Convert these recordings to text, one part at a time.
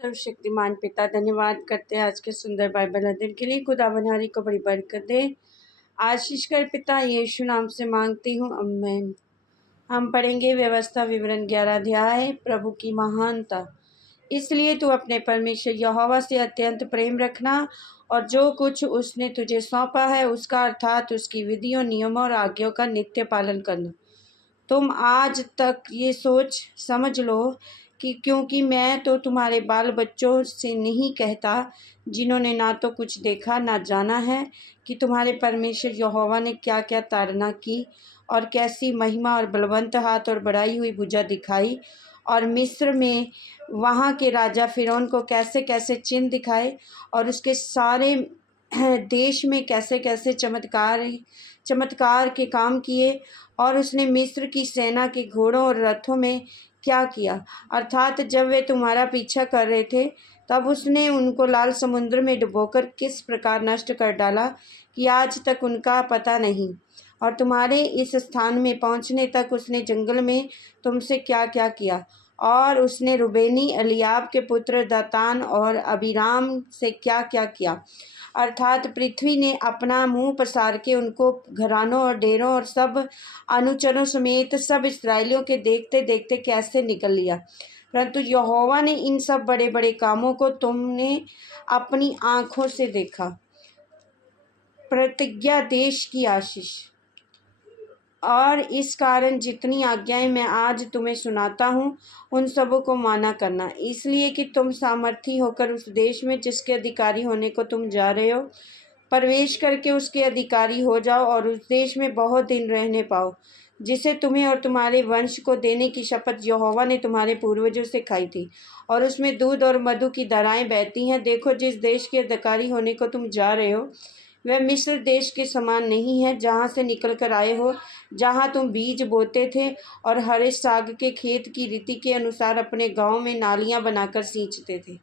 सर्वशक्तिमान पिता धन्यवाद करते हैं आज के सुंदर बाइबल अध्ययन के लिए। खुदा बनहारी को बड़ी बरकत दे। आशीष कर पिता यीशु नाम से मांगती हूँ, आमीन। हम पढ़ेंगे व्यवस्था विवरण 11 अध्याय, प्रभु की महानता। इसलिए तू अपने परमेश्वर यहोवा से अत्यंत प्रेम रखना और जो कुछ उसने तुझे सौंपा है उसका अर्थात उसकी विधियों, नियमों और आज्ञाओं का नित्य पालन करना। तुम आज तक ये सोच समझ लो कि क्योंकि मैं तो तुम्हारे बाल बच्चों से नहीं कहता, जिन्होंने ना तो कुछ देखा ना जाना है कि तुम्हारे परमेश्वर यहोवा ने क्या क्या ताड़ना की और कैसी महिमा और बलवंत हाथ और बढ़ाई हुई भुजा दिखाई, और मिस्र में वहाँ के राजा फिरौन को कैसे कैसे चिन्ह दिखाए और उसके सारे देश में कैसे कैसे चमत्कार के काम किए, और उसने मिस्र की सेना के घोड़ों और रथों में क्या किया। अर्थात जब वे तुम्हारा पीछा कर रहे थे तब उसने उनको लाल समुद्र में डुबोकर किस प्रकार नष्ट कर डाला कि आज तक उनका पता नहीं। और तुम्हारे इस स्थान में पहुंचने तक उसने जंगल में तुमसे क्या क्या किया। और उसने रुबेनी एलियाब के पुत्र दातान और अबीराम से क्या क्या किया। अर्थात पृथ्वी ने अपना मुंह पसार के उनको घरानों और डेरों और सब अनुचरों समेत सब इस्राएलियों के देखते देखते कैसे निकल लिया। परंतु यहोवा ने इन सब बड़े बड़े कामों को तुमने अपनी आँखों से देखा। प्रतिज्ञा देश की आशीष। और इस कारण जितनी आज्ञाएं मैं आज तुम्हें सुनाता हूँ उन सबों को माना करना, इसलिए कि तुम सामर्थी होकर उस देश में जिसके अधिकारी होने को तुम जा रहे हो प्रवेश करके उसके अधिकारी हो जाओ और उस देश में बहुत दिन रहने पाओ, जिसे तुम्हें और तुम्हारे वंश को देने की शपथ यहोवा ने तुम्हारे पूर्वजों से खाई थी, और उसमें दूध और मधु की धाराएं बहती हैं। देखो, जिस देश के अधिकारी होने को तुम जा रहे हो वह मिस्र देश के समान नहीं है, जहाँ से निकल कर आए हो, जहाँ तुम बीज बोते थे और हरे साग के खेत की रीति के अनुसार अपने गाँव में नालियाँ बनाकर सींचते थे।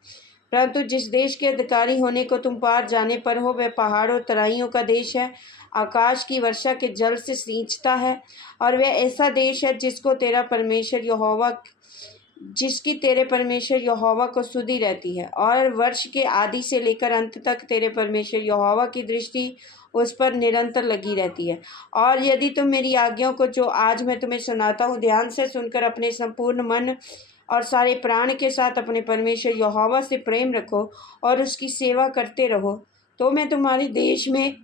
परंतु जिस देश के अधिकारी होने को तुम पार जाने पर हो वह पहाड़ों तराइयों का देश है, आकाश की वर्षा के जल से सींचता है, और वह ऐसा देश है जिसकी तेरे परमेश्वर यहोवा को सुधि रहती है, और वर्ष के आदि से लेकर अंत तक तेरे परमेश्वर यहोवा की दृष्टि उस पर निरंतर लगी रहती है। और यदि तुम मेरी आज्ञाओं को जो आज मैं तुम्हें सुनाता हूँ ध्यान से सुनकर अपने संपूर्ण मन और सारे प्राण के साथ अपने परमेश्वर यहोवा से प्रेम रखो और उसकी सेवा करते रहो, तो मैं तुम्हारे देश में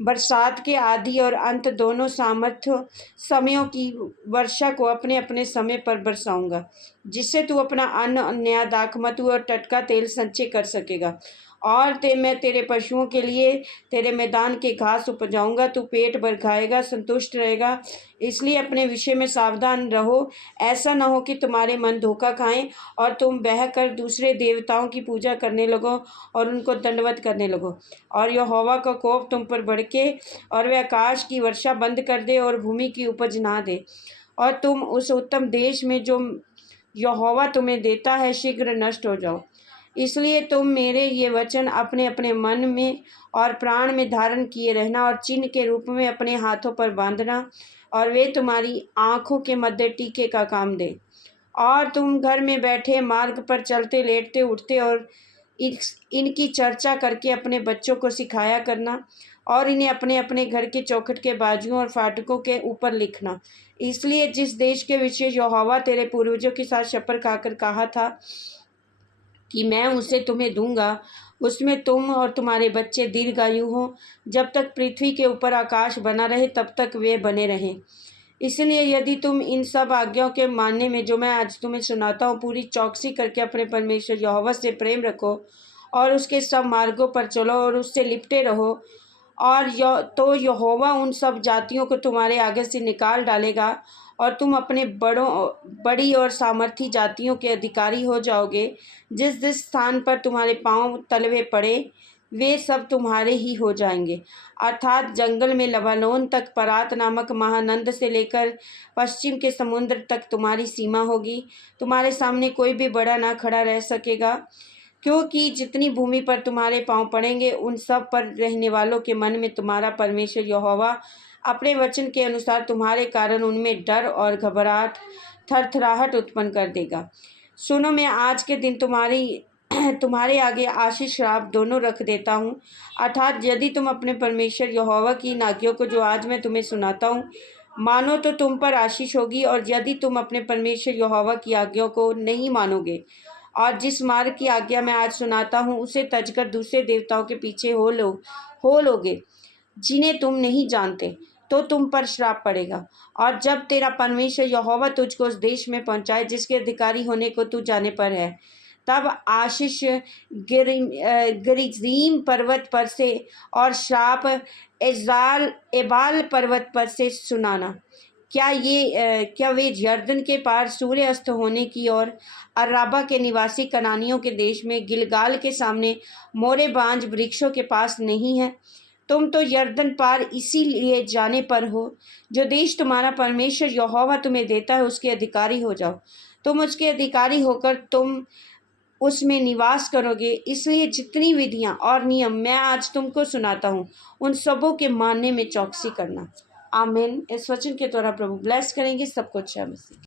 बरसात के आदि और अंत दोनों सामर्थ्य समयों की वर्षा को अपने अपने समय पर बरसाऊंगा, जिससे तू अपना अन्न, नया दाखमधु और टटका तेल संचय कर सकेगा। और मैं तेरे पशुओं के लिए तेरे मैदान के घास उपजाऊंगा, तू पेट भर खाएगा, संतुष्ट रहेगा। इसलिए अपने विषय में सावधान रहो, ऐसा न हो कि तुम्हारे मन धोखा खाएं और तुम बहकर दूसरे देवताओं की पूजा करने लगो और उनको दंडवत करने लगो, और यहोवा का कोप तुम पर भड़के और वह आकाश की वर्षा बंद कर दे और भूमि की उपज ना दे, और तुम उस उत्तम देश में जो यहोवा तुम्हें देता है शीघ्र नष्ट हो जाओ। इसलिए तुम मेरे ये वचन अपने अपने मन में और प्राण में धारण किए रहना और चिन्ह के रूप में अपने हाथों पर बांधना, और वे तुम्हारी आँखों के मध्य टीके का काम दे। और तुम घर में बैठे, मार्ग पर चलते, लेटते, उठते और इनकी चर्चा करके अपने बच्चों को सिखाया करना, और इन्हें अपने अपने घर के चौखट के बाजुओं और फाटकों के ऊपर लिखना। इसलिए जिस देश के विषय यहोवा तेरे पूर्वजों के साथ शपथ खाकर कहा था कि मैं उसे तुम्हें दूंगा, उसमें तुम और तुम्हारे बच्चे दीर्घायु हों, जब तक पृथ्वी के ऊपर आकाश बना रहे तब तक वे बने रहें। इसलिए यदि तुम इन सब आज्ञाओं के मानने में जो मैं आज तुम्हें सुनाता हूँ पूरी चौकसी करके अपने परमेश्वर यहोवा से प्रेम रखो और उसके सब मार्गों पर चलो और उससे लिपटे रहो, और तो यहोवा उन सब जातियों को तुम्हारे आगे से निकाल डालेगा और तुम अपने बड़ी और सामर्थी जातियों के अधिकारी हो जाओगे। जिस जिस स्थान पर तुम्हारे पांव तलवे पड़े वे सब तुम्हारे ही हो जाएंगे, अर्थात जंगल में लबानोन तक, परात नामक महानंद से लेकर पश्चिम के समुद्र तक तुम्हारी सीमा होगी। तुम्हारे सामने कोई भी बड़ा ना खड़ा रह सकेगा, क्योंकि जितनी भूमि पर तुम्हारे पांव पड़ेंगे उन सब पर रहने वालों के मन में तुम्हारा परमेश्वर यहोवा अपने वचन के अनुसार तुम्हारे कारण उनमें डर और घबराहट, थरथराहट उत्पन्न कर देगा। सुनो, मैं आज के दिन तुम्हारे आगे आशीष श्राप दोनों रख देता हूँ। अर्थात यदि तुम अपने परमेश्वर यहोवा की इन आज्ञाओं को जो आज मैं तुम्हें सुनाता हूँ मानो तो तुम पर आशीष होगी, और यदि तुम अपने परमेश्वर यहोवा की आज्ञाओं को नहीं मानोगे और जिस मार्ग की आज्ञा मैं आज सुनाता हूँ उसे तजकर दूसरे देवताओं के पीछे हो लोगे जिन्हें तुम नहीं जानते, तो तुम पर श्राप पड़ेगा। और जब तेरा परमेश्वर यहोवा तुझको उस देश में पहुंचाए जिसके अधिकारी होने को तू जाने पर है, तब आशीष गिरिज़ीम पर्वत पर से और श्राप एबाल पर्वत पर से सुनाना। क्या वे यरदन के पार सूर्य अस्त होने की ओर अराबा के निवासी कनानियों के देश में गिलगाल के सामने मोरे बांज वृक्षों के पास नहीं है? तुम तो यरदन पार इसीलिए जाने पर हो, जो देश तुम्हारा परमेश्वर यहोवा तुम्हें देता है उसके अधिकारी हो जाओ। तुम उसके अधिकारी होकर तुम उसमें निवास करोगे। इसलिए जितनी विधियां और नियम मैं आज तुमको सुनाता हूँ उन सबों के मानने में चौकसी करना। आमीन। इस वचन के द्वारा प्रभु ब्लेस करेंगे सबको। अच्छा मसीह।